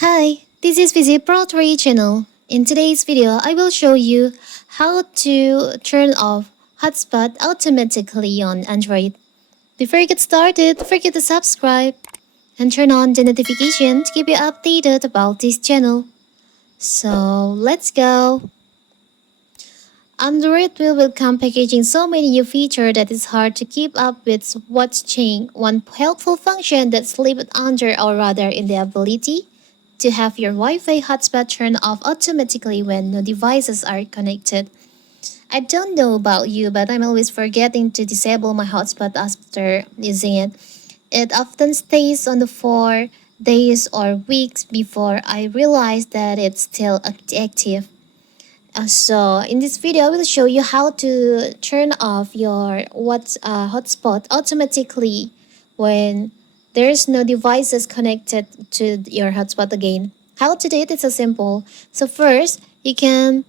Hi, this is Visit Pro3 channel. In today's video, I will show you how to turn off Hotspot automatically on Android. Before you get started, don't forget to subscribe and turn on the notification to keep you updated about this channel. So let's go. Android will come packaging so many new features that it's hard to keep up with what's changed. One helpful function that's slipped under or rather in the ability to have your Wi-Fi hotspot turn off automatically when no devices are connected. I don't know about you, but I'm always forgetting to disable my hotspot after using it. It often stays on for days or weeks before I realize that it's still active. So in this video, I will show you how to turn off your hotspot automatically when there's no devices connected to your hotspot again. How to do it is so simple. So first, you can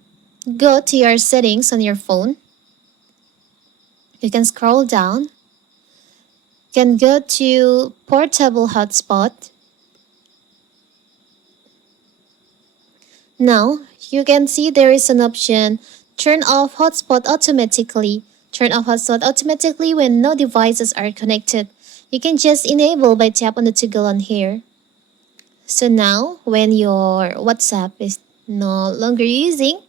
go to your settings on your phone. You can scroll down. You can go to portable hotspot. Now, you can see there is an option, turn off hotspot automatically. Turn off hotspot automatically when no devices are connected. You can just enable by tap on the toggle on here. So now, when your WhatsApp is no longer using,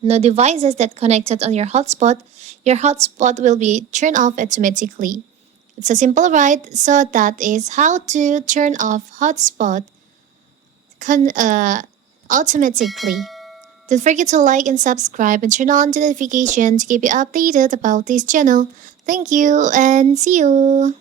no devices that connected on your hotspot will be turned off automatically. It's a simple right? So that is how to turn off hotspot automatically. Don't forget to like and subscribe and turn on the notification to keep you updated about this channel. Thank you and see you!